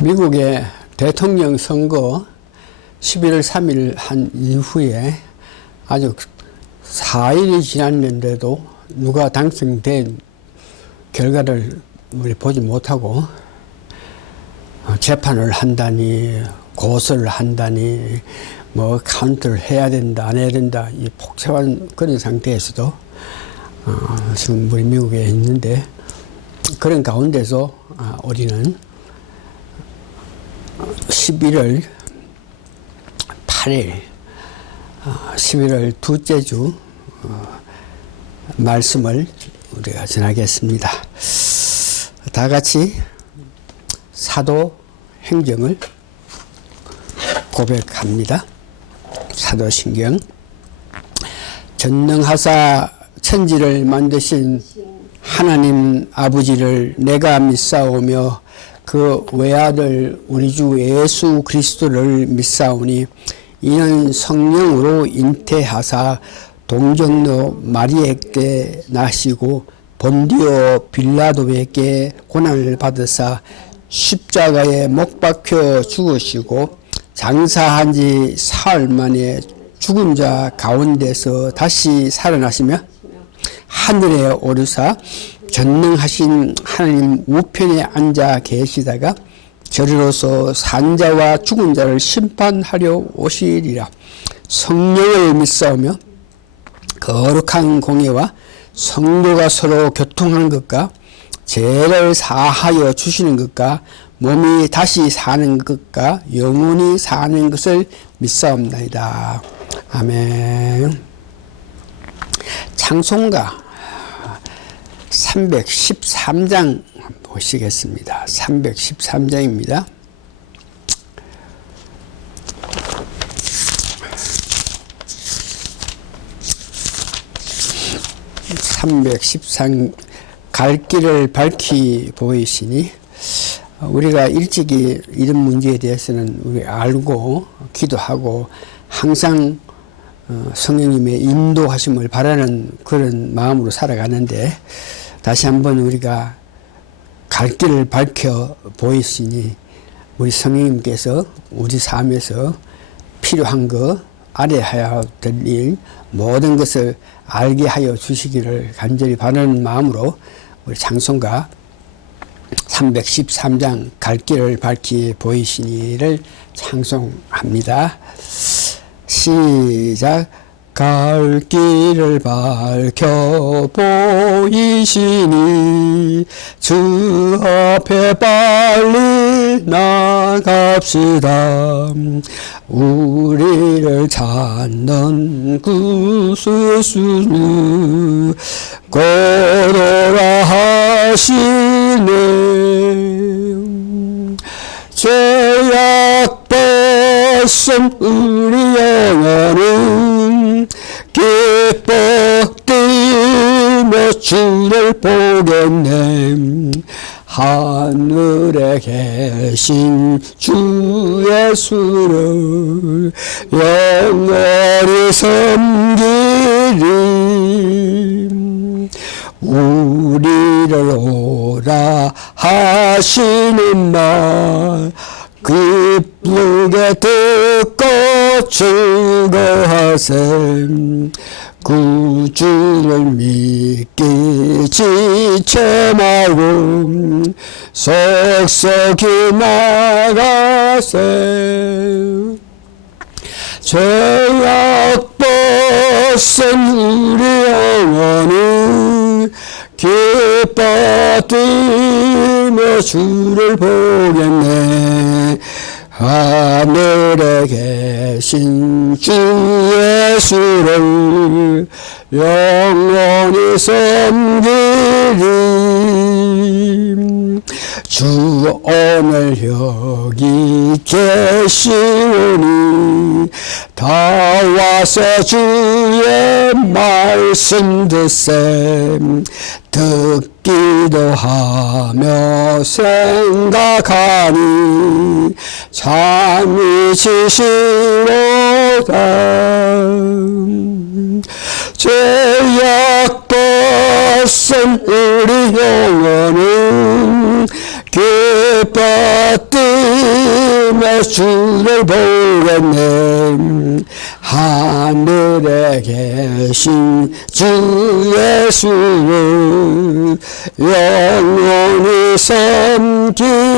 미국의 대통령 선거 11월 3일 한 이후에 아주 4일이 지났는데도 누가 당선된 결과를 우리 보지 못하고 재판을 한다니 고소를 한다니 뭐 카운트를 해야 된다 안 해야 된다 이 복잡한 그런 상태에서도 지금 우리 미국에 있는데, 그런 가운데서 우리는 11월 8일 11월 둘째 주 말씀을 우리가 전하겠습니다. 다 같이 사도행정을 고백합니다. 사도신경. 전능하사 천지를 만드신 하나님 아버지를 내가 믿사오며 그 외아들 우리 주 예수 그리스도를 믿사오니 이는 성령으로 잉태하사 동정녀 마리에게 나시고 본디오 빌라도에게 고난을 받으사 십자가에 못 박혀 죽으시고 장사한 지 사흘 만에 죽은 자 가운데서 다시 살아나시며 하늘에 오르사 전능하신 하나님 우편에 앉아 계시다가 저리로서 산자와 죽은 자를 심판하려 오시리라. 성령을 믿사오며 거룩한 공예와 성도가 서로 교통하는 것과 죄를 사하여 주시는 것과 몸이 다시 사는 것과 영원히 사는 것을 믿사옵나이다. 아멘. 찬송가 313장 보시겠습니다. 313장입니다. 갈 길을 밝히 보이시니, 우리가 일찍이 이런 문제에 대해서는 우리 알고 기도하고 항상 성령님의 인도하심을 바라는 그런 마음으로 살아가는데, 다시 한번 우리가 갈 길을 밝혀 보이시니 우리 성령님께서 우리 삶에서 필요한 것, 알아야 될 일, 모든 것을 알게 하여 주시기를 간절히 바라는 마음으로 우리 찬송가 313장 갈 길을 밝히 보이시니를 찬송합니다. 시작. 갈 길을 밝혀 보이시니 주 앞에 빨리 나갑시다. 우리를 찾는 구수주는 곧 오라 하시네. 죄악 벗은 우리 영혼은 기뻐 뛰며 주를 보겠네. 하늘에 계신 주 예수를 영원히 섬기리. 우리를 오라 하시는 말 기쁘게 듣고 즐거하세. 구주를 믿기 지체 말고 속속히 나가세. 죄악 벗은 우리 영혼은 기뻐 뛰며 주를 보겠네. 하늘에 계신 주 예수를 영원히 섬기리. 주 오늘 여기 계시오니 다 와서 주의 말씀 듣세. 듣기도 하며 생각하니 참이 지시로다. 죄악 벗은 우리 영혼은 기뻐뜨며 주를 보겠네. 하늘에 계신 주 예수를 영원히 섬기리.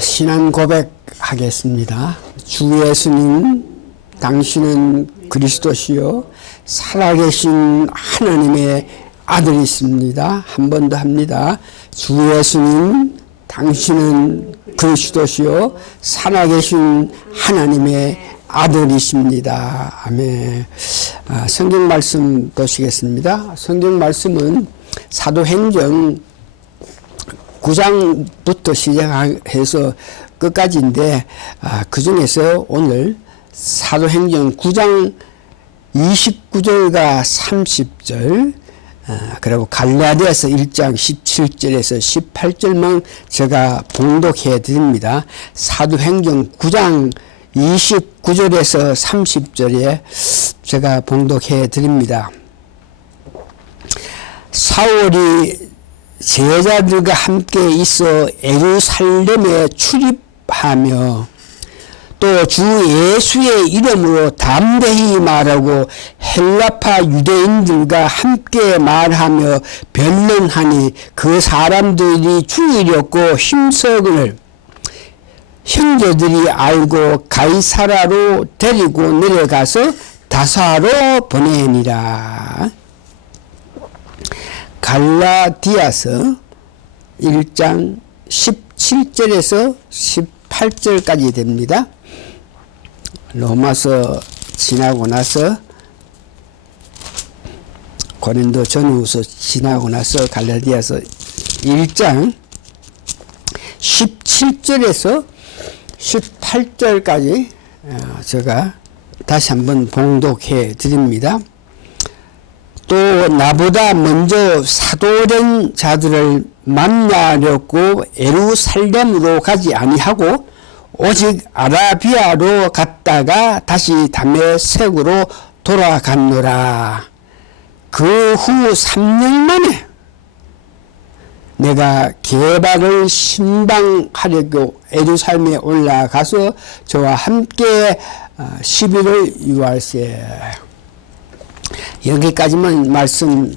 신앙 고백하겠습니다. 주 예수님, 당신은 그리스도시요 살아계신 하나님의 아들이십니다. 한 번 더 합니다. 주 예수님, 당신은 그리스도시요 살아계신 하나님의 아들이십니다. 아멘. 성경 말씀 보시겠습니다. 성경 말씀은 사도행전 9장부터 시작해서 끝까지인데, 그 중에서 오늘 사도행전 9장 29절과 30절, 그리고 갈라디아서 1장 17절에서 18절만 제가 봉독해 드립니다. 사도행전 9장 29절에서 30절에 제가 봉독해 드립니다. 사울이 제자들과 함께 있어 예루살렘에 출입하며 또 주 예수의 이름으로 담대히 말하고 헬라파 유대인들과 함께 말하며 변론하니 그 사람들이 죽이려고 힘쓰거늘 형제들이 알고 가이사라로 데리고 내려가서 다사로 보내니라. 갈라디아서 1장 17절에서 18절까지 됩니다. 로마서 지나고 나서 고린도 전후서 지나고 나서 갈라디아서 1장 17절에서 18절까지 제가 다시 한번 봉독해 드립니다. 또 나보다 먼저 사도된 자들을 만나려고 예루살렘으로 가지 아니하고 오직 아라비아로 갔다가 다시 다메섹으로 돌아갔노라. 그 후 3년 만에 내가 게바를 신방하려고 예루살렘에 올라가서 저와 함께 10일을 유할세. 여기까지만 말씀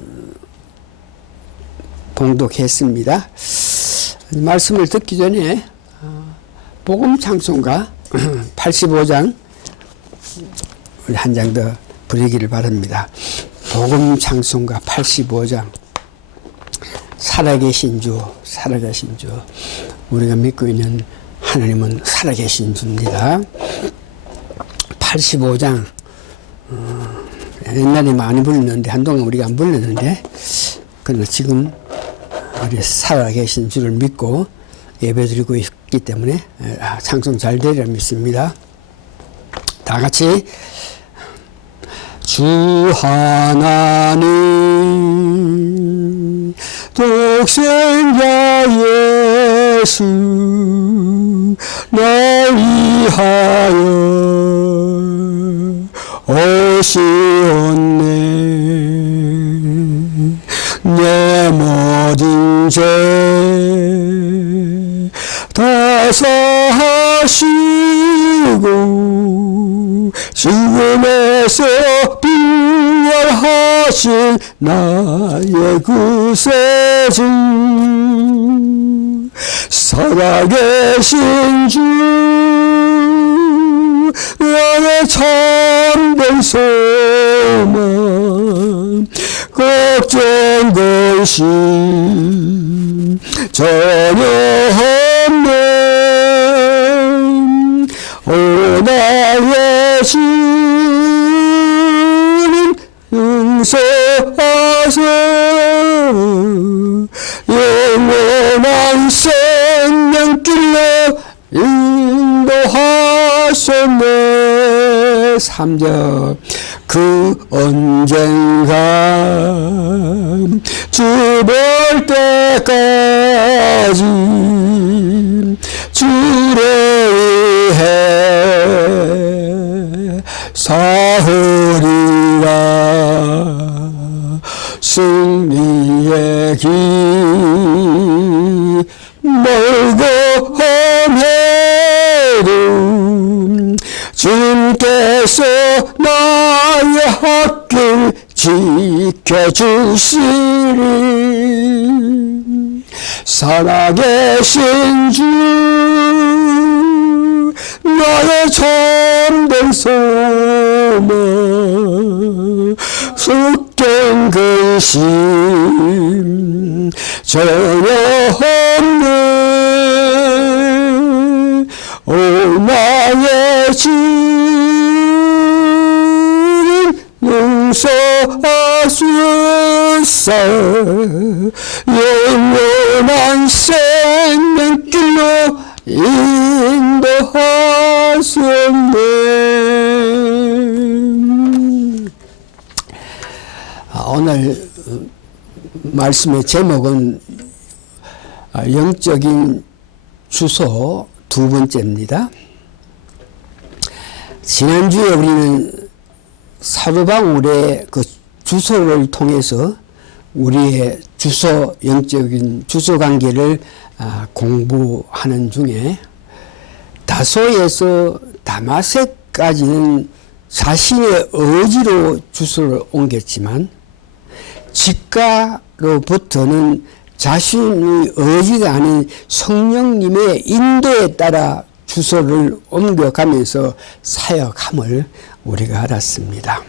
봉독했습니다. 말씀을 듣기 전에 복음 찬송가 85장 우리 한 장 더 부르기를 바랍니다. 복음 찬송가 85장 살아계신 주, 살아계신 주. 우리가 믿고 있는 하나님은 살아계신 주입니다. 85장 옛날에 많이 불렀는데 한동안 우리가 안 불렀는데, 그러나 지금 우리 살아계신 주를 믿고 예배드리고 있기 때문에 찬송 잘 되리라 믿습니다. 다 같이 주 하나님 독생자 예수 나 위하여 오시옵네. 내 모든 죄 다 사하시고 죽음에서 부활하신 나의 구세주 살아계신 주 나의 참된 소망 걱정 근심 전혀 없네. 오 나의 주님 용서하소. 영원한 생명길로 인도하셨네. 3절 그 언젠가 주 볼 때까지 주를 위해 사으리라. 승리의 길 멀고 험해도 주님께서 나의 앞길 지켜주시리. 살아계신 주 나의 참된 소망 속된 근심 전혀 없네. 오 나의 주님 용서하소서. 영원한 생명길로 인도하소서. 오늘 말씀의 제목은 영적인 주소 두 번째입니다. 지난주에 우리는 사도 바울의 그 주소를 통해서 우리의 주소, 영적인 주소 관계를 공부하는 중에 다소에서 다마섹까지는 자신의 의지로 주소를 옮겼지만 직가로부터는 자신의 의지가 아닌 성령님의 인도에 따라 주소를 옮겨가면서 사역함을 우리가 알았습니다.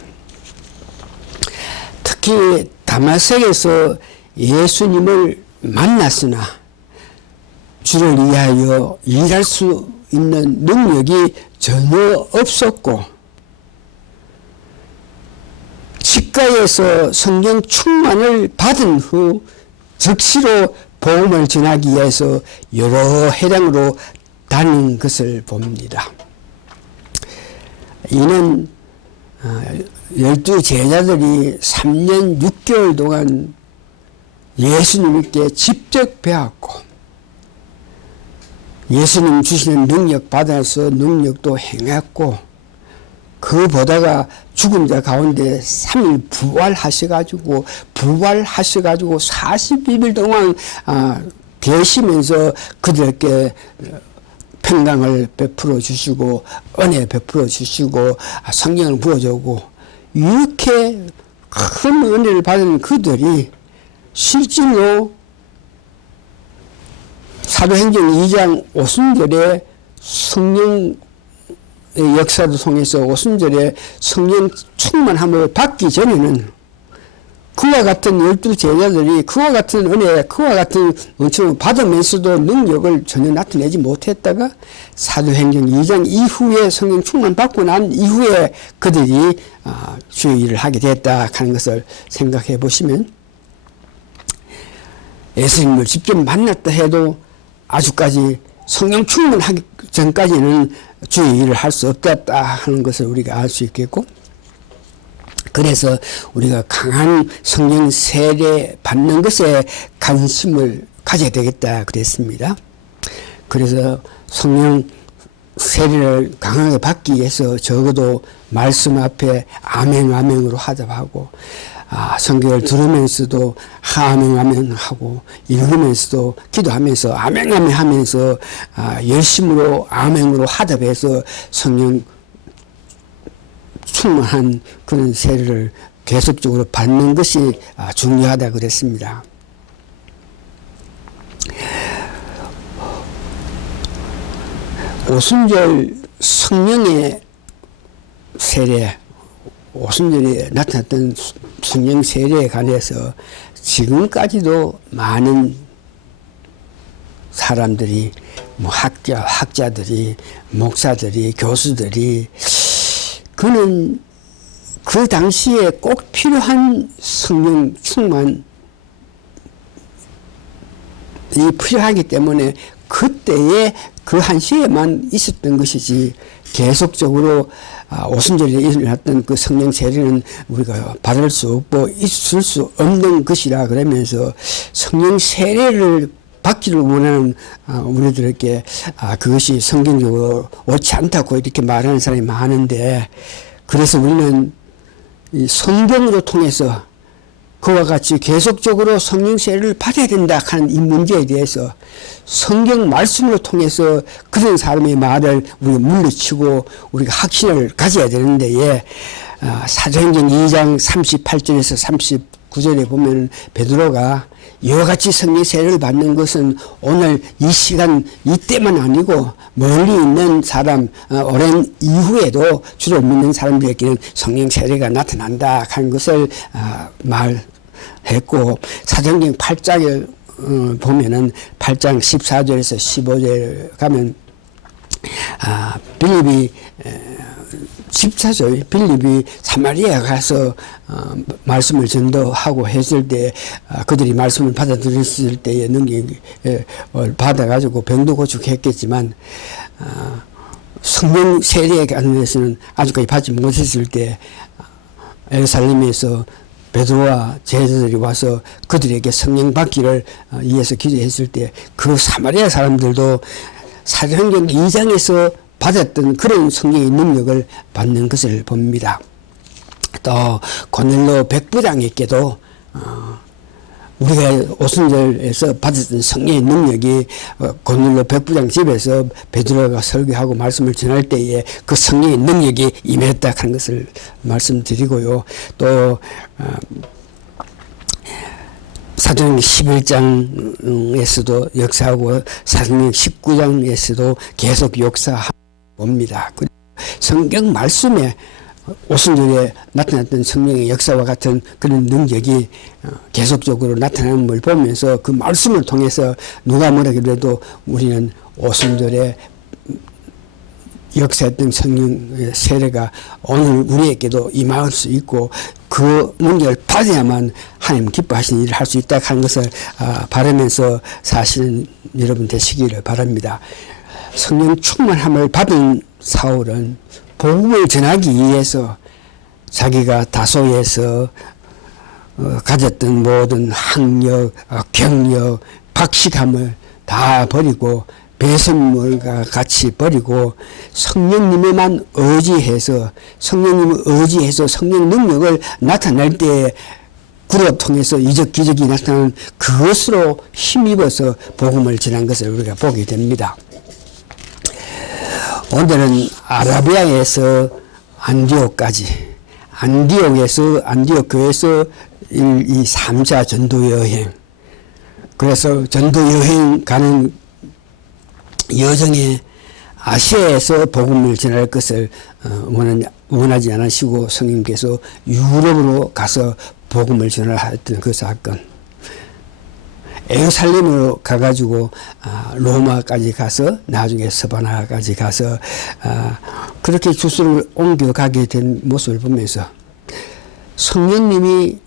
특히 다마섹에서 예수님을 만났으나 주를 위하여 일할 수 있는 능력이 전혀 없었고 직가에서 성령 충만을 받은 후 즉시로 복음을 전하기 위해서 여러 회당으로 다닌 것을 봅니다. 이는 12 제자들이 3년 6개월 동안 예수님께 직접 배웠고 예수님 주시는 능력 받아서 능력도 행했고 그 보다가 죽은 자 가운데 3일 부활하셔가지고 40일일 동안 계시면서 그들에게 평강을 베풀어 주시고 은혜 베풀어 주시고 성령을 부어주고 이렇게 큰 은혜를 받은 그들이 실제로 사도행전 2장 오순절에 성령의 역사를 통해서 오순절에 성령 충만함을 받기 전에는 그와 같은 12 제자들이 그와 같은 은혜, 그와 같은 은총을 받으면서도 능력을 전혀 나타내지 못했다가 사도행전 2장 이후에 성령 충만 받고 난 이후에 그들이 주의 일을 하게 됐다 하는 것을 생각해 보시면 예수님을 직접 만났다 해도 아주까지 성령 충만하기 전까지는 주의 일을 할 수 없었다 하는 것을 우리가 알 수 있겠고 그래서 우리가 강한 성령 세례 받는 것에 관심을 가져야 되겠다 그랬습니다. 그래서 성령 세례를 강하게 받기 위해서 적어도 말씀 앞에 아멘 아멘으로 하답하고 성경을 들으면서도 아멘 아멘 하고 읽으면서도 기도하면서 아멘 아멘 하면서 열심으로 아멘으로 하답해서 성령 충만한 그런 세례를 계속적으로 받는 것이 중요하다 그랬습니다. 오순절 성령의 세례, 오순절에 나타났던 성령 세례에 관해서 지금까지도 많은 사람들이 학자들이 목사들이 교수들이 그는 그 당시에 꼭 필요한 성령 충만이 필요하기 때문에 그때에 그 한 시에만 있었던 것이지 계속적으로 오순절에 일어났던 그 성령 세례는 우리가 받을 수 없고 있을 수 없는 것이라 그러면서 성령 세례를 받기를 원하는 우리들에게 그것이 성경적으로 옳지 않다고 이렇게 말하는 사람이 많은데 그래서 우리는 이 성경으로 통해서 그와 같이 계속적으로 성령 세례를 받아야 된다 하는 이 문제에 대해서 성경 말씀을 통해서 그런 사람의 말을 우리가 물리치고 우리가 확신을 가져야 되는데, 예, 사도행전 2장 38절에서 39절에 보면 베드로가 이와 같이 성령 세례를 받는 것은 오늘 이 시간 이때만 아니고 멀리 있는 사람, 오랜 이후에도 주로 믿는 사람들에게는 성령 세례가 나타난다 하는 것을 말했고, 사도행전 8장을 보면은 8장 14절에서 15절 가면 빌립이 14절 빌립이 사마리아 가서 말씀을 전도하고 했을 때 그들이 말씀을 받아들였을 때의 능력을 받아가지고 병도 고치고 했겠지만 성령 세례에 관해서는 아직까지 받지 못했을 때 예루살렘에서 베드로와 제자들이 와서 그들에게 성령 받기를 위해서 기도했을 때 그 사마리아 사람들도 사도행전 2장에서 받았던 그런 성령의 능력을 받는 것을 봅니다. 또 고넬로 백부장에게도 우리가 오순절에서 받았던 성령의 능력이 고넬로 백부장 집에서 베드로가 설교하고 말씀을 전할 때에 그 성령의 능력이 임했다 하는 것을 말씀드리고요. 또 사도행전 11장에서도 역사하고 사도행전 19장에서도 계속 역사합니다. 성경 말씀에 오순절에 나타났던 성령의 역사와 같은 그런 능력이 계속적으로 나타나는 걸 보면서 그 말씀을 통해서 누가 뭐라 그래도 우리는 오순절에 역사했던 성령의 세례가 오늘 우리에게도 임할 수 있고 그 능력을 받아야만 하나님 기뻐하시는 일을 할 수 있다 하는 것을 바라면서 사시는 여러분 되시기를 바랍니다. 성령 충만함을 받은 사울은 복음을 전하기 위해서 자기가 다소에서 가졌던 모든 학력, 경력, 박식함을 다 버리고 배선물과 같이 버리고 성령님에만 의지해서 성령님을 의지해서 성령 능력을 나타낼 때 구로 통해서 이적 기적이 나타나는 그것으로 힘입어서 복음을 전한 것을 우리가 보게 됩니다. 오늘은 아라비아에서 안디옥 교회에서 이 3차 전도 여행, 그래서 전도 여행 가는 여정에 아시아에서 복음을 전할 것을 원하지 않으시고 성령께서 유럽으로 가서 복음을 전하였던 그 사건, 예루살렘으로 가가지고 로마까지 가서 나중에 서바나까지 가서 그렇게 주소를 옮겨가게 된 모습을 보면서 성령님이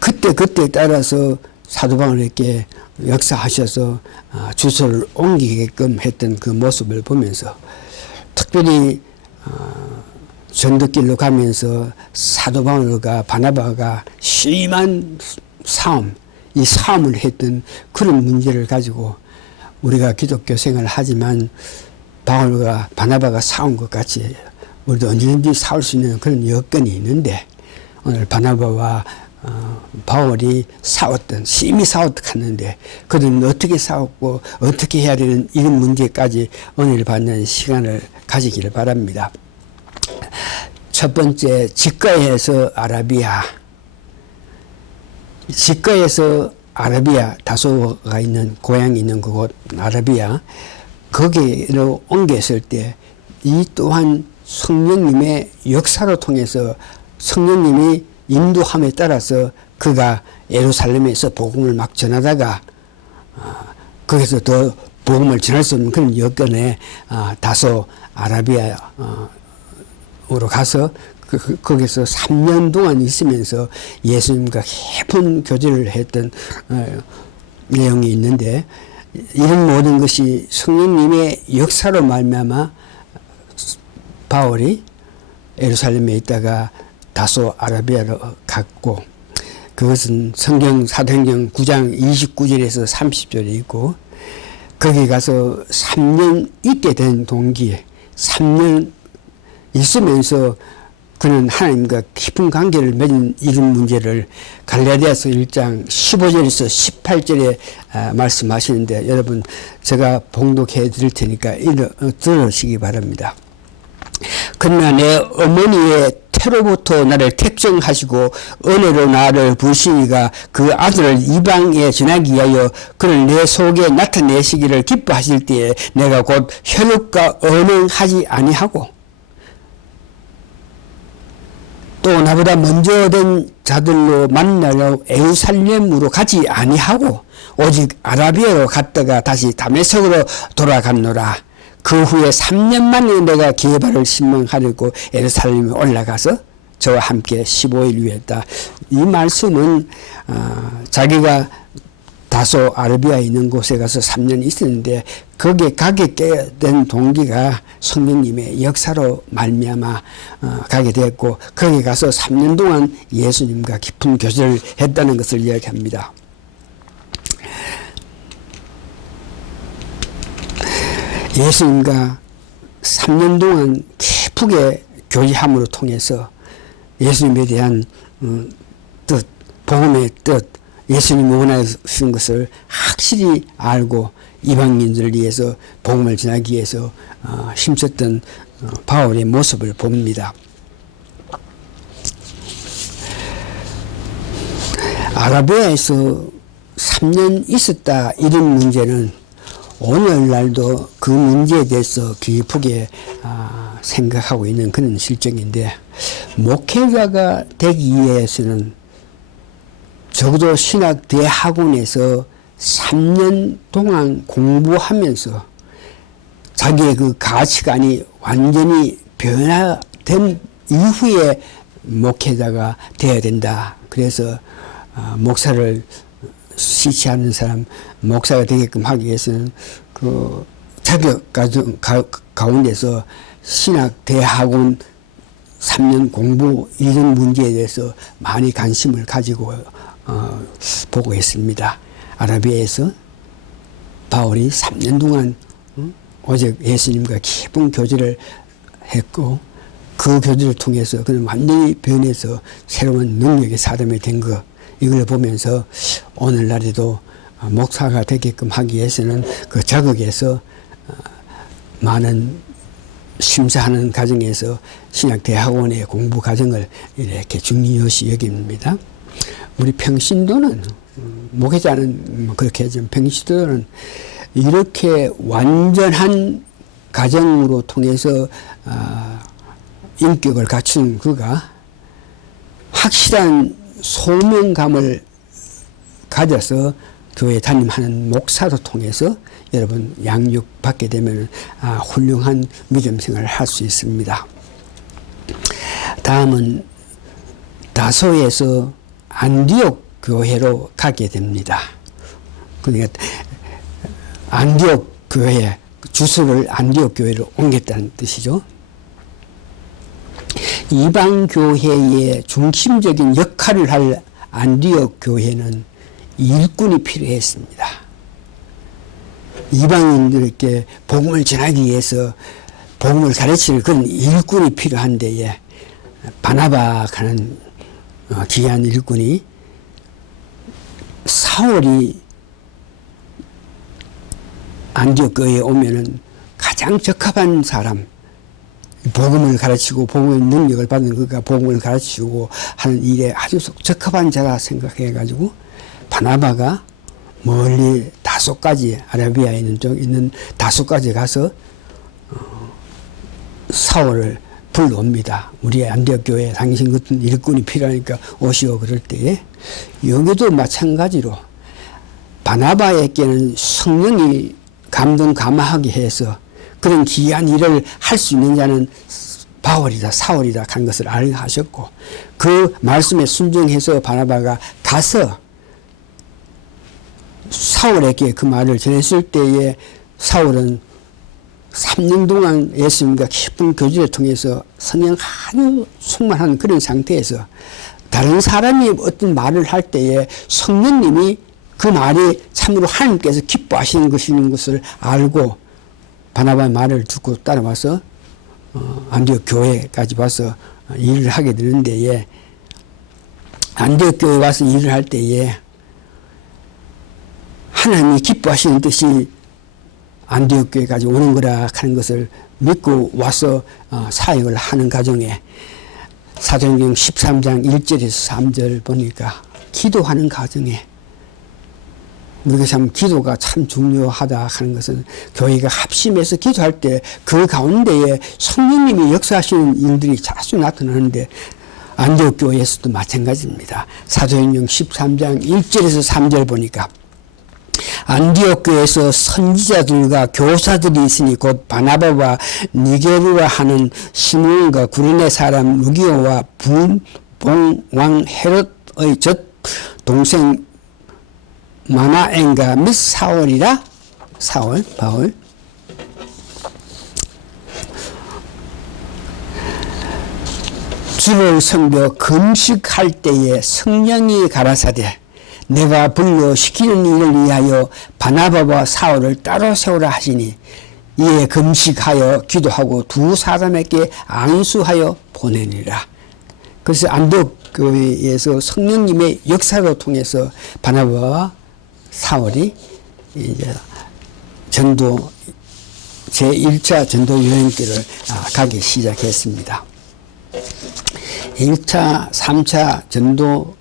그때 따라서 사도 바울에게 역사하셔서 주소를 옮기게끔 했던 그 모습을 보면서 특별히 전도길로 가면서 사도 바울과 바나바가 심한 이 싸움을 했던 그런 문제를 가지고 우리가 기독교 생활을 하지만 바울과 바나바가 싸운 것 같이 우리도 언제든지 싸울 수 있는 그런 여건이 있는데 오늘 바나바와 바울이 심히 싸웠는데 그들은 어떻게 싸웠고 어떻게 해야 되는 이런 문제까지 오늘 받는 시간을 가지기를 바랍니다. 첫 번째, 직가에서 아라비아, 다소가 있는 고향이 있는 그곳 아라비아, 거기로 옮겼을 때 이 또한 성령님의 역사로 통해서 성령님이 인도함에 따라서 그가 예루살렘에서 복음을 막 전하다가 거기서 더 복음을 전할 수 없는 그런 여건에 다소 아라비아로 가서 거기서 3년 동안 있으면서 예수님과 깊은 교제를 했던 내용이 있는데 이런 모든 것이 성령님의 역사로 말미암아 바울이 예루살렘에 있다가 다소 아라비아로 갔고 그것은 성경 사도행전 9장 29절에서 30절에 있고 거기 가서 3년 있게 된 동기에 3년 있으면서 그는 하나님과 깊은 관계를 맺은 이런 문제를 갈라디아서 1장 15절에서 18절에 말씀하시는데, 여러분 제가 봉독해 드릴 테니까 들으시기 바랍니다. 그러나 내 어머니의 태로부터 나를 택정하시고 은혜로 나를 부으시니가 그 아들을 이방에 전하기 위하여 그를 내 속에 나타내시기를 기뻐하실 때에 내가 곧 혈육과 언행하지 아니하고 또 나보다 먼저 된 자들로 만나려 예루살렘으로 가지 아니하고 오직 아라비아로 갔다가 다시 다메섹으로 돌아갔노라. 그 후에 3년 만에 내가 게바를 신문하려고 예루살렘에 올라가서 저와 함께 15일 위했다. 이 말씀은 자기가 다소 아라비아에 있는 곳에 가서 3년 있었는데 거기에 가게 된 동기가 성령님의 역사로 말미암아 가게 되었고, 거기 가서 3년 동안 예수님과 깊은 교제를 했다는 것을 이야기합니다. 예수님과 3년 동안 깊게 교제함으로 통해서 예수님에 대한 뜻, 복음의 뜻, 예수님이 원하신 것을 확실히 알고 이방인들을 위해서 복음을 전하기 위해서 힘썼던 바울의 모습을 봅니다. 아라비아에서 3년 있었다 이런 문제는 오늘날도 그 문제에 대해서 깊게 생각하고 있는 그런 실정인데, 목회자가 되기 위해서는 적어도 신학대학원에서 3년 동안 공부하면서 자기의 그 가치관이 완전히 변화된 이후에 목회자가 되어야 된다. 그래서 목사를 시치하는 사람, 목사가 되게끔 하기 위해서는 그 자격 가운데서 신학대학원 3년 공부 이런 문제에 대해서 많이 관심을 가지고 보고 있습니다. 아라비아에서 바울이 3년 동안 오직 예수님과 깊은 교제를 했고, 그 교제를 통해서 그는 완전히 변해서 새로운 능력의 사람이 된 것, 이걸 보면서 오늘날에도 목사가 되게끔 하기 위해서는 그 자격에서 많은 심사하는 과정에서 신학대학원의 공부 과정을 이렇게 중요시 여깁니다. 우리 평신도는, 목회자는 그렇게 하지만 평신도는 이렇게 완전한 과정으로 통해서 인격을 갖춘 그가 확실한 소명감을 가져서 교회 담임하는 목사도 통해서 여러분 양육받게 되면 훌륭한 믿음 생활을 할 수 있습니다. 다음은 다소에서 안디옥 교회로 가게 됩니다. 그러니까 안디옥 교회, 주소를 안디옥 교회로 옮겼다는 뜻이죠. 이방 교회의 중심적인 역할을 할 안디옥 교회는 일꾼이 필요했습니다. 이방인들에게 복음을 전하기 위해서 복음을 가르칠 그런 일꾼이 필요한 데에 바나바라는 귀한 일꾼이, 사울이 안디옥 교회에 오면은 가장 적합한 사람, 복음을 가르치고 복음의 능력을 받는 그가 복음을 가르치고 하는 일에 아주 적합한 자라 생각해 가지고 바나바가 멀리 다소까지, 아라비아에 있는 다소까지 가서 사울을 불러옵니다. 우리 안디옥 교회에 당신 같은 일꾼이 필요하니까 오시오. 그럴 때에 여기도 마찬가지로 바나바에게는 성령이 감동 감화하게 해서 그런 귀한 일을 할 수 있는 자는 바울이다, 사울이다 한 것을 알하셨고, 그 말씀에 순종해서 바나바가 가서 사울에게 그 말을 전했을 때에 사울은 3년 동안 예수님과 깊은 교제를 통해서 성령 아주 충만한 그런 상태에서 다른 사람이 어떤 말을 할 때에 성령님이 그 말이 참으로 하나님께서 기뻐하시는 것을 알고 바나바의 말을 듣고 따라와서 안디옥 교회까지 와서 일을 하게 되는 데에 안디옥 교회에 와서 일을 할 때에 하나님이 기뻐하시는 뜻이 안디옥 교회까지 오는 거라 하는 것을 믿고 와서 사역을 하는 가정에 사도행전 13장 1절에서 3절 보니까 기도하는 가정에 우리가 참 기도가 참 중요하다 하는 것은 교회가 합심해서 기도할 때 그 가운데에 성령님이 역사하시는 일들이 자주 나타나는데 안디옥 교회에서도 마찬가지입니다. 사도행전 13장 1절에서 3절 보니까 안디옥 교회에서 선지자들과 교사들이 있으니 곧 바나바와 니게르와 하는 시몬과 구레네 사람 루기오와 분봉왕 헤롯의 젖 동생 마나엔가 및 사울이라 사울 바울 주를 섬겨 금식할 때에 성령이 가라사대 내가 불러 시키는 일을 위하여 바나바와 사울을 따로 세우라 하시니 이에 금식하여 기도하고 두 사람에게 안수하여 보내니라. 그래서 안디옥 교회에서 성령님의 역사로 통해서 바나바와 사울이 이제 전도 제1차 전도 여행길을 가기 시작했습니다. 1차, 3차 전도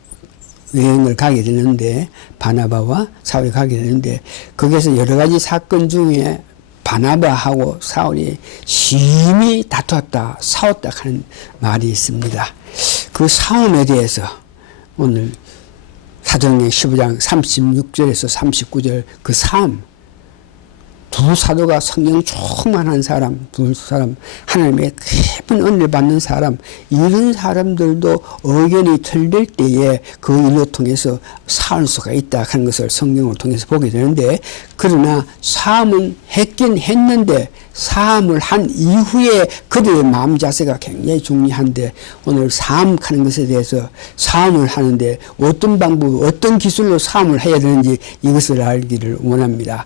여행을 가게 되는데 바나바와 사울이 가게 되는데 거기에서 여러 가지 사건 중에 바나바하고 사울이 심히 다투었다, 싸웠다 하는 말이 있습니다. 그 싸움에 대해서 오늘 사도행전 15장 36절에서 39절 그 싸움, 두 사도가 성령 충만한 사람, 두 사람, 하나님의 깊은 은혜를 받는 사람, 이런 사람들도 의견이 틀릴 때에 그 일로 통해서 싸울 수가 있다 하는 것을 성경을 통해서 보게 되는데, 그러나 싸움은 했긴 했는데 싸움을 한 이후에 그들의 마음 자세가 굉장히 중요한데, 오늘 싸움하는 것에 대해서 싸움을 하는데 어떤 방법, 어떤 기술로 싸움을 해야 되는지 이것을 알기를 원합니다.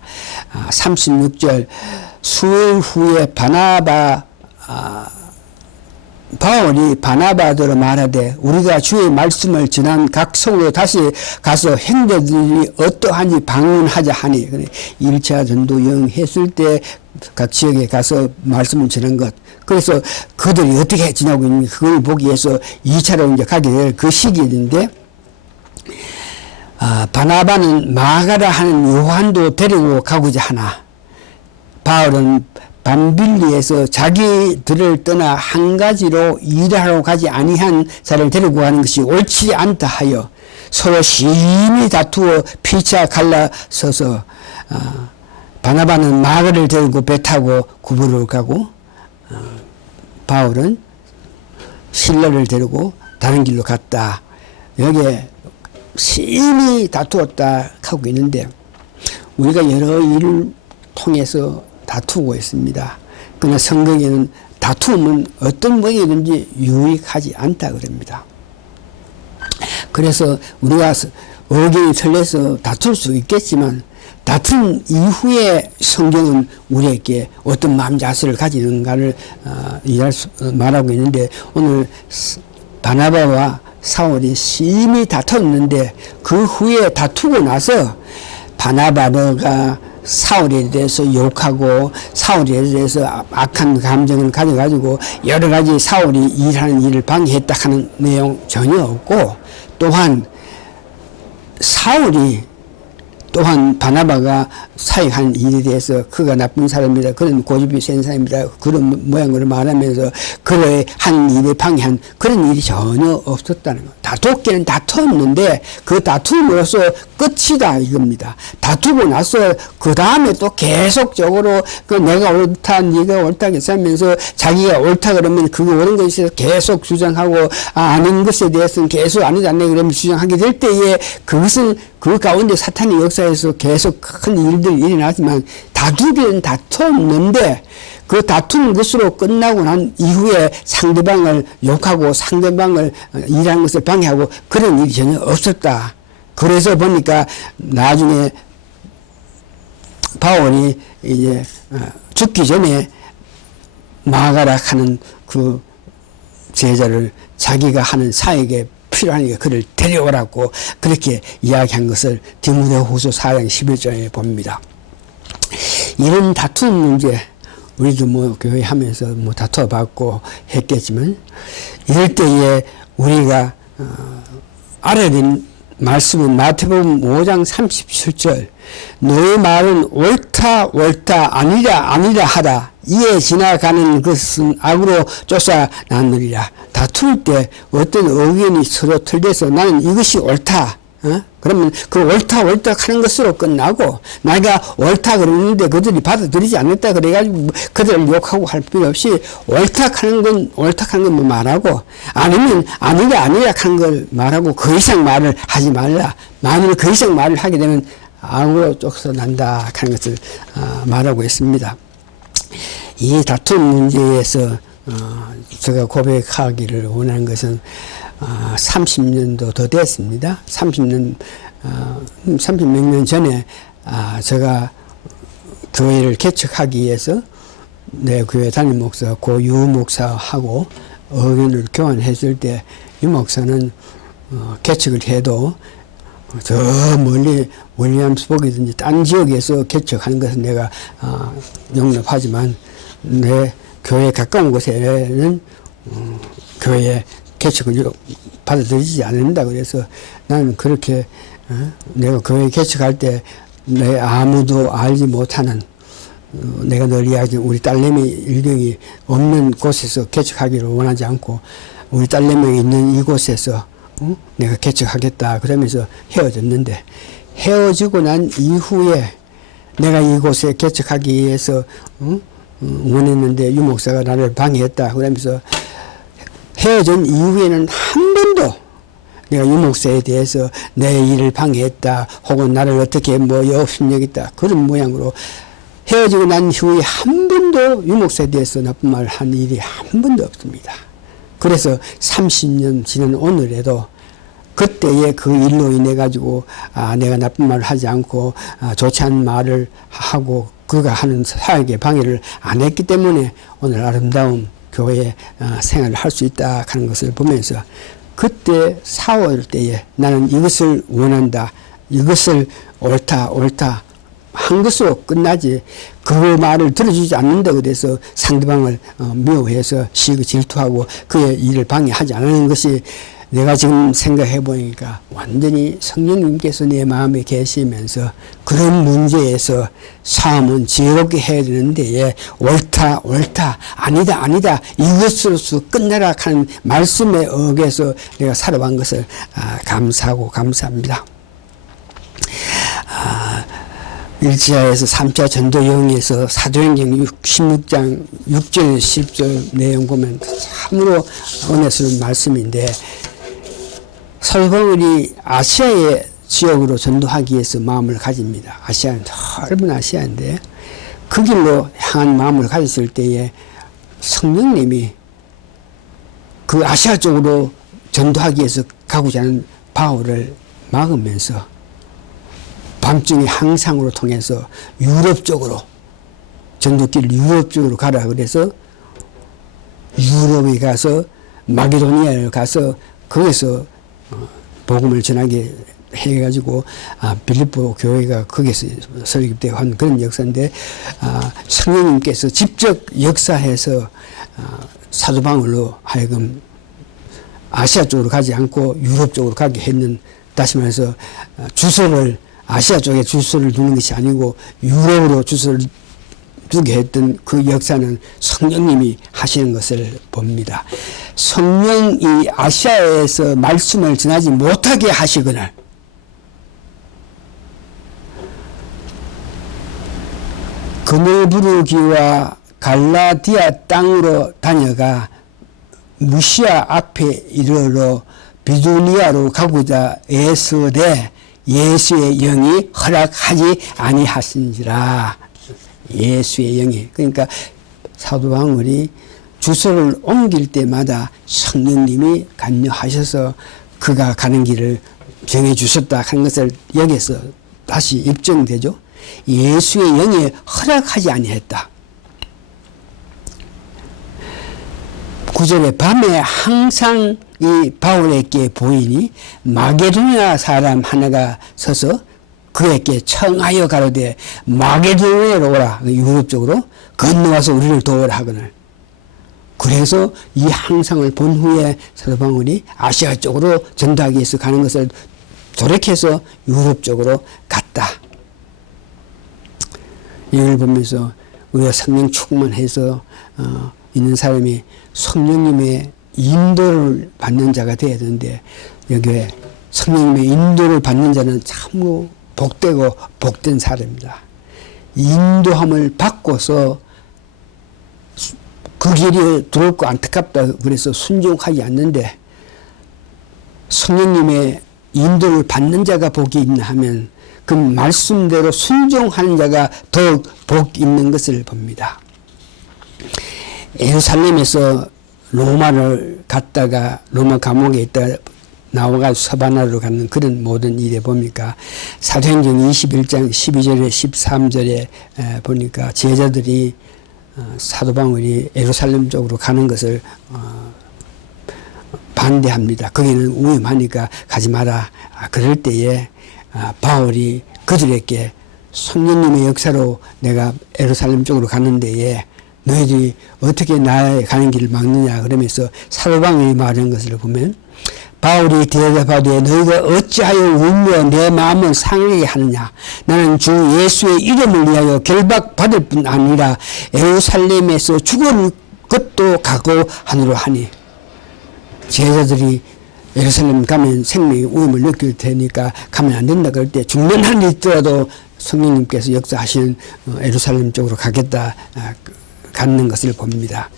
36절 수일 후에 바울이 바나바더러 말하되 우리가 주의 말씀을 전한 각 성으로 다시 가서 형제들이 어떠한지 방문하자 하니, 1차 전도 여행 했을 때 각 지역에 가서 말씀을 전한 것, 그래서 그들이 어떻게 지내고 있는지 그걸 보기 위해서 2차로 이제 가게 될 그 시기인데, 바나바는 마가라 하는 요한도 데리고 가고자 하나 바울은 밤빌리에서 자기들을 떠나 한 가지로 일하러 가지 아니한 자를 데리고 가는 것이 옳지 않다 하여 서로 심히 다투어 피차 갈라서서 바나바는 마가를 데리고 배 타고 구부를 가고 바울은 실라를 데리고 다른 길로 갔다. 여기에 심히 다투었다 하고 있는데, 우리가 여러 일을 통해서 다투고 있습니다. 그러나 성경에는 다툼은 어떤 모양이든지 유익하지 않다 그럽니다. 그래서 우리가 의견이 틀려서 다툴 수 있겠지만 다툰 이후에 성경은 우리에게 어떤 마음 자세를 가지는가를 말하고 있는데, 오늘 바나바와 사울이 심히 다퉜는데 그 후에 다투고 나서 바나바가 사울에 대해서 욕하고 사울에 대해서 악한 감정을 가져가지고 여러 가지 사울이 일하는 일을 방해했다 하는 내용 전혀 없고, 또한 사울이 또한 바나바가 사역하는 일에 대해서 그가 나쁜 사람이다, 그런 고집이 센 사람이다, 그런 모양으로 말하면서 그의 하는 일에 방해한 그런 일이 전혀 없었다는 것. 다투기는 다투었는데 그 다툼으로써 끝이다 이겁니다. 다투고 나서 그 다음에 또 계속적으로 내가 옳다, 네가 옳다 하면서 자기가 옳다 그러면 그거 옳은 것에 대해서 계속 주장하고 아닌 것에 대해서는 계속 아니다 그러면 주장하게 될 때에 그것은 그 가운데 사탄의 역사에서 계속 큰 일들이 일어나지만 다투기는 다투었는데 그 다투는 것으로 끝나고 난 이후에 상대방을 욕하고 상대방을 일하는 것을 방해하고 그런 일이 전혀 없었다. 그래서 보니까 나중에 바울이 이제 죽기 전에 마가라 하는 그 제자를 자기가 하는 사역에 필요하니까 그를 데려오라고 그렇게 이야기한 것을 디모데후서 4장 11절에 봅니다. 이런 다툼 문제, 우리도 뭐 교회 하면서 뭐 다투어봤고 했겠지만, 이럴 때에 우리가 알아야 되는 말씀은 마태복음 5장 37절, 너의 말은 옳다 옳다 아니라 아니라 하다 이에 지나가는 것은 악으로 쫓아나느니라. 다툴 때 어떤 의견이 서로 틀려서 나는 이것이 옳다, 그러면 그 옳다 옳다 하는 것으로 끝나고, 내가 옳다 그러는데 그들이 받아들이지 않았다 그래가지고 그들을 욕하고 할 필요 없이 옳다 하는 건 옳다 하는 건 말하고, 아니면 아니라 아니라 하는 걸 말하고 그 이상 말을 하지 말라. 만일 그 이상 말을 하게 되면 악으로 쫓아난다 하는 것을 말하고 있습니다. 이 다툼 문제에서 제가 고백하기를 원하는 것은 30년도 더 됐습니다. 30몇 년 전에 제가 교회를 개척하기 위해서 내 교회 담임 목사 고유 목사하고 의견을 교환했을 때, 이 목사는 개척을 해도 저 멀리 윌리엄스버그든지 딴 지역에서 개척하는 것은 내가 용납하지만 내 교회 가까운 곳에는 교회 개척을 받아들이지 않는다. 그래서 나는 그렇게 내가 교회 개척할 때 내 아무도 알지 못하는, 내가 늘 이야기한 우리 딸내미 일경이 없는 곳에서 개척하기를 원하지 않고, 우리 딸내미 있는 이곳에서 내가 개척하겠다 그러면서 헤어졌는데, 헤어지고 난 이후에 내가 이곳에 개척하기 위해서 원했는데 유 목사가 나를 방해했다 그러면서, 헤어진 이후에는 한 번도 내가 유 목사에 대해서 내 일을 방해했다 혹은 나를 어떻게 뭐 여업심여겼다 그런 모양으로, 헤어지고 난 후에 한 번도 유 목사에 대해서 나쁜 말을 한 일이 한 번도 없습니다. 그래서 30년 지난 오늘에도 그때의 그 일로 인해 가지고 내가 나쁜 말을 하지 않고 좋지 않은 말을 하고 그가 하는 사역에 방해를 안 했기 때문에 오늘 아름다운 교회 생활을 할 수 있다 하는 것을 보면서, 그때 4월 때에 나는 이것을 원한다, 이것을 옳다 옳다 한 것으로 끝나지, 그 말을 들어주지 않는다 그래서 상대방을 미워해서 질투하고 그의 일을 방해하지 않는 것이, 내가 지금 생각해 보니까 완전히 성령님께서 내 마음에 계시면서 그런 문제에서 삶은 지혜롭게 해야 되는데, 옳다 옳다 아니다 아니다 이것으로서 끝내라 하는 말씀에 의해서 내가 살아간 것을 감사하고 감사합니다. 일지하에서 3차 전도여행에서 사도행전 16장 6절 10절 내용 보면 참으로 은혜스러운 말씀인데, 사도바울이 아시아의 지역으로 전도하기 위해서 마음을 가집니다. 아시아는 넓은 아시아인데 그 길로 향한 마음을 가졌을 때에 성령님이 그 아시아 쪽으로 전도하기 위해서 가고자 하는 바울을 막으면서 밤중에 항상으로 통해서 유럽 쪽으로, 전도길 유럽 쪽으로 가라 그래서 유럽에 가서 마게도니아를 가서 거기서 복음을 전하게 해가지고 빌립보 교회가 거기서 설립되고 한 그런 역사인데, 성령님께서 직접 역사해서 사도 바울로 하여금 아시아 쪽으로 가지 않고 유럽 쪽으로 가게 했는, 다시 말해서 주소를 아시아 쪽에 주소를 두는 것이 아니고 유럽으로 주소를 두게 했던 그 역사는 성령님이 하시는 것을 봅니다. 성령이 아시아에서 말씀을 전하지 못하게 하시거늘 그늘부르기와 갈라디아 땅으로 다녀가 무시아 앞에 이르러 비두니아로 가고자 애쓰되 예수의 영이 허락하지 아니하신지라. 예수의 영이, 그러니까 사도 바울이 주소를 옮길 때마다 성령님이 관여하셔서 그가 가는 길을 정해 주셨다 하는 것을 여기서 다시 입증되죠. 예수의 영이 허락하지 아니했다. 9절에 밤에 항상 이 바울에게 보이니 마게도냐 사람 하나가 서서 그에게 청하여 가로되 마게도냐로 오라. 유럽 쪽으로 건너와서 우리를 도우라 하거늘. 그래서 이 항상을 본 후에 사도 바울이 아시아 쪽으로 전도하기 위해서 가는 것을 돌이켜서 유럽 쪽으로 갔다. 이걸 보면서 우리가 성령 충만해서 있는 사람이 성령님의 인도를 받는 자가 되어야 되는데, 여기에 성령님의 인도를 받는 자는 참으로 복되고 복된 사람입니다. 인도함을 받고서 그 길이 두렵고 안타깝다 그래서 순종하지 않는데, 성령님의 인도를 받는 자가 복이 있나 하면 그 말씀대로 순종하는 자가 더욱 복 있는 것을 봅니다. 예루살렘에서 로마를 갔다가 로마 감옥에 있다가 나와가 서바나로 가는 그런 모든 일에 보니까 사도행전 21장 12절에 13절에 보니까 제자들이 사도 바울이 예루살렘 쪽으로 가는 것을 반대합니다. 거기는 위험하니까 가지 마라. 그럴 때에 바울이 그들에게 성령님의 역사로 내가 예루살렘 쪽으로 가는 데에 너희들이 어떻게 나의 가는 길을 막느냐 그러면서 사도 바울이 말한 것을 보면, 바울이 대답하되 너희가 어찌하여 울며 내 마음을 상하게 하느냐. 나는 주 예수의 이름을 위하여 결박받을 뿐 아니라 예루살렘에서 죽을 것도 각오하노라 하니. 제자들이 예루살렘 가면 생명의 위험을 느낄 테니까 가면 안 된다 그럴 때 죽는 한이 있더라도 성령님께서 역사하시는 예루살렘 쪽으로 가겠다 갖는 것을 봅니다.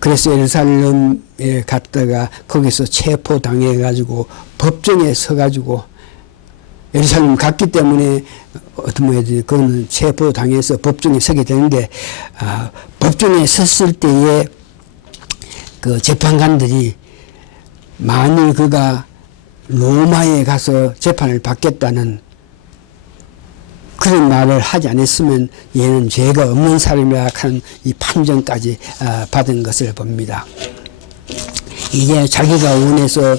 그래서 예루살렘에 갔다가 거기서 체포당해가지고 법정에 서가지고, 예루살렘 갔기 때문에 어떤 뭐든지 그거는 체포당해서 법정에 서게 되는데, 법정에 섰을 때에 그 재판관들이 만일 그가 로마에 가서 재판을 받겠다는 그런 말을 하지 않았으면 얘는 죄가 없는 사람이라 하는 이 판정까지 받은 것을 봅니다. 이제 자기가 원해서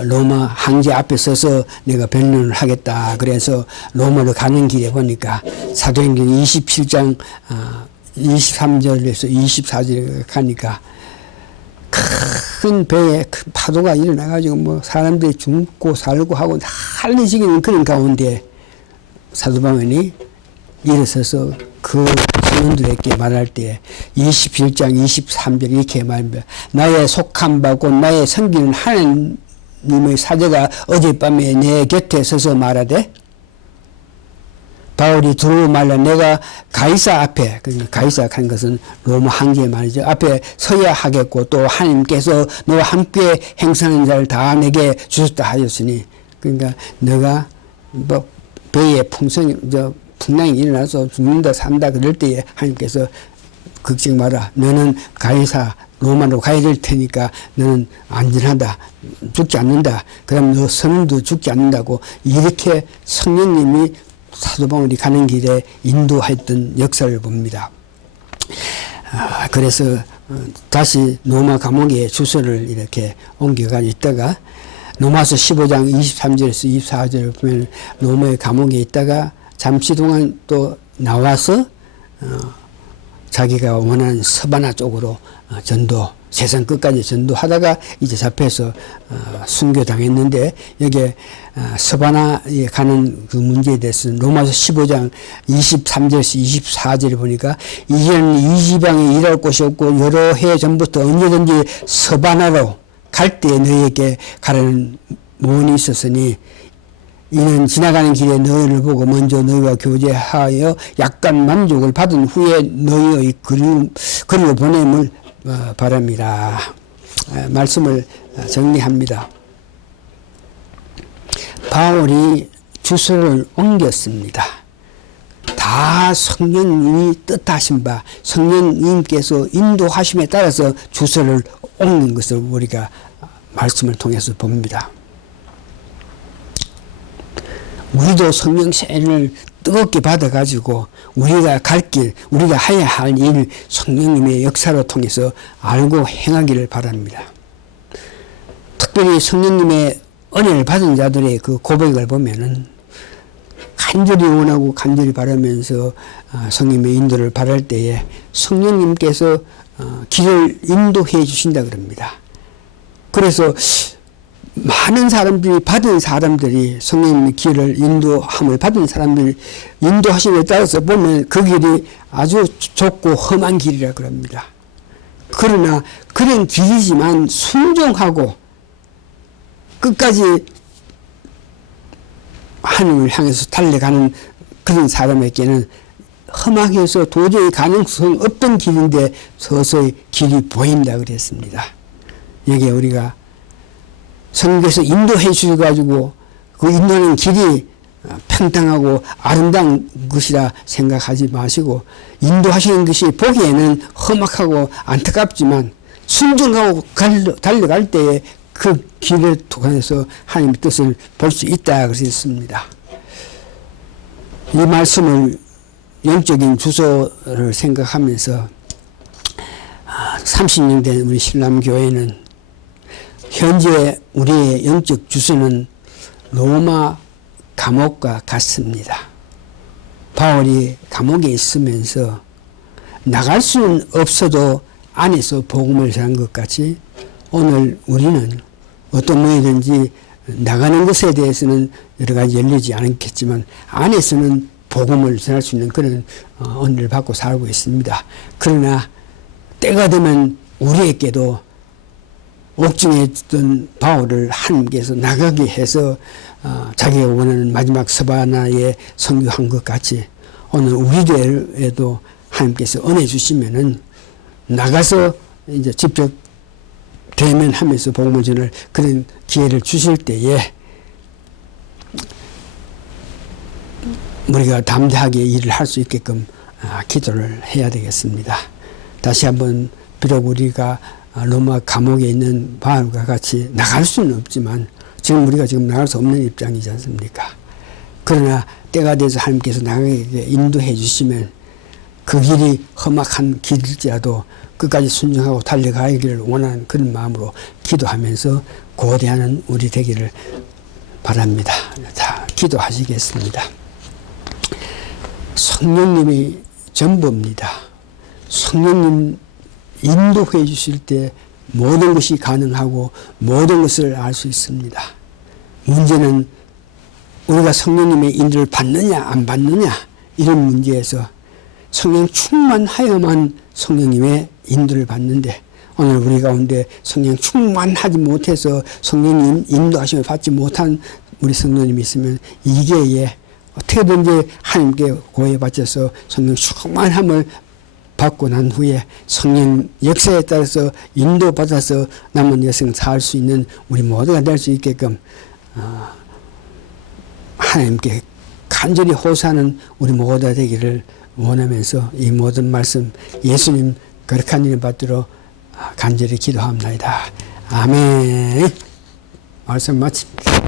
로마 황제 앞에 서서 내가 변론을 하겠다 그래서 로마로 가는 길에 보니까 사도행전 27장 23절에서 24절에 가니까 큰 배에 큰 파도가 일어나가지고 뭐 사람들이 죽고 살고 하고 난리지기는 그런 가운데 사도 바울이 일어서서 그 성도들에게 말할 때 27장 23절 이렇게 말합니다. 나의 속한 바 곧 나의 섬기는 하나님의 사제가 어젯밤에 내 곁에 서서 말하되, 바울이 두루 말라 내가 가이사 앞에, 가이사 한 것은 로마 황제 말이죠. 앞에 서야 하겠고 또 하나님께서 너와 함께 행사하는 자를 다 내게 주셨다 하였으니, 그러니까 너가 뭐 배에 풍랑이 일어나서 죽는다 산다 그럴 때에 하나님께서 걱정 마라. 너는 가이사 로마로 가야 될 테니까 너는 안전하다. 죽지 않는다. 그럼 너 선원도 죽지 않는다고 이렇게 성령님이 사도 바울이 가는 길에 인도했던 역사를 봅니다. 그래서 다시 로마 감옥에 주소를 이렇게 옮겨가 있다가 로마서 15장 23절에서 24절을 보면 로마의 감옥에 있다가 잠시 동안 또 나와서 자기가 원하는 서바나 쪽으로 전도, 세상 끝까지 전도하다가 이제 잡혀서 순교당했는데, 여기에 서바나에 가는 그 문제에 대해서는 로마서 15장 23절에서 24절을 보니까 이제는 이 지방에 일할 곳이 없고 여러 해 전부터 언제든지 서바나로 갈 때 너희에게 가라는 모원이 있었으니, 이는 지나가는 길에 너희를 보고 먼저 너희와 교제하여 약간 만족을 받은 후에 너희의 그리로 보냄을 바랍니다. 말씀을 정리합니다. 바울이 주소를 옮겼습니다. 다 성령님이 뜻하신 바, 성령님께서 인도하심에 따라서 주소를 옮긴 것을 우리가 말씀을 통해서 봅니다. 우리도 성령 세례를 뜨겁게 받아가지고 우리가 갈 길, 우리가 해야 할 일 성령님의 역사로 통해서 알고 행하기를 바랍니다. 특별히 성령님의 은혜를 받은 자들의 그 고백을 보면은 간절히 원하고 간절히 바라면서 성령님의 인도를 바랄 때에 성령님께서 길을 인도해 주신다 그럽니다. 그래서 많은 사람들이 받은 사람들이 성령님의 길을 인도함을 받은 사람들이 인도하심에 따라서 보면 그 길이 아주 좁고 험한 길이라 그럽니다. 그러나 그런 길이지만 순종하고 끝까지 하늘을 향해서 달려가는 그런 사람에게는 험하게서 도저히 가능성 없던 길인데 서서히 길이 보인다 그랬습니다. 여기에 우리가 성경에서 인도해 주셔가지고 그 인도하는 길이 평등하고 아름다운 것이라 생각하지 마시고 인도하시는 것이 보기에는 험악하고 안타깝지만 순종하고 달려갈 때에 그 길을 통해서 하나님의 뜻을 볼 수 있다 그랬습니다. 이 말씀을 영적인 주소를 생각하면서 30년 된 우리 신람교회는 현재 우리의 영적 주소는 로마 감옥과 같습니다. 바울이 감옥에 있으면서 나갈 수는 없어도 안에서 복음을 전한 것 같이 오늘 우리는 어떤 모양이든지 나가는 것에 대해서는 여러 가지 열리지 않겠지만 안에서는 복음을 전할 수 있는 그런 은혜를 받고 살고 있습니다. 그러나 때가 되면 우리에게도 옥중에 있던 바울을 하나님께서 나가게 해서 자기가 원하는 마지막 서바나에 선교한 것 같이 오늘 우리들에도 하나님께서 은혜 주시면은 나가서 이제 직접 대면하면서 복음을 전할 그런 기회를 주실 때에 우리가 담대하게 일을 할 수 있게끔 기도를 해야 되겠습니다. 다시 한번 비록 우리가 로마 감옥에 있는 바울과 같이 나갈 수는 없지만 지금 우리가 지금 나갈 수 없는 입장이지 않습니까? 그러나 때가 돼서 하나님께서 나가게 인도해 주시면 그 길이 험악한 길일지라도 끝까지 순종하고 달려가기를 원하는 그런 마음으로 기도하면서 고대하는 우리 되기를 바랍니다. 자, 기도하시겠습니다. 성령님이 전부입니다. 성령님 인도해 주실 때 모든 것이 가능하고 모든 것을 알 수 있습니다. 문제는 우리가 성령님의 인도를 받느냐 안 받느냐 이런 문제에서 성령 충만하여만 성령님의 인도를 받는데 오늘 우리 가운데 성령 충만하지 못해서 성령님 인도하심을 받지 못한 우리 성도님이 있으면 이게 어떻게든지 하나님께 고해받쳐서 성령 충만함을 받고 난 후에 성령 역사에 따라서 인도받아서 남은 여생 살 수 있는 우리 모두가 될 수 있게끔 하나님께 간절히 호소하는 우리 모두가 되기를 원하면서 이 모든 말씀 예수님 거룩한 이름 받들어 간절히 기도합니다. 아멘. 말씀 마칩니다.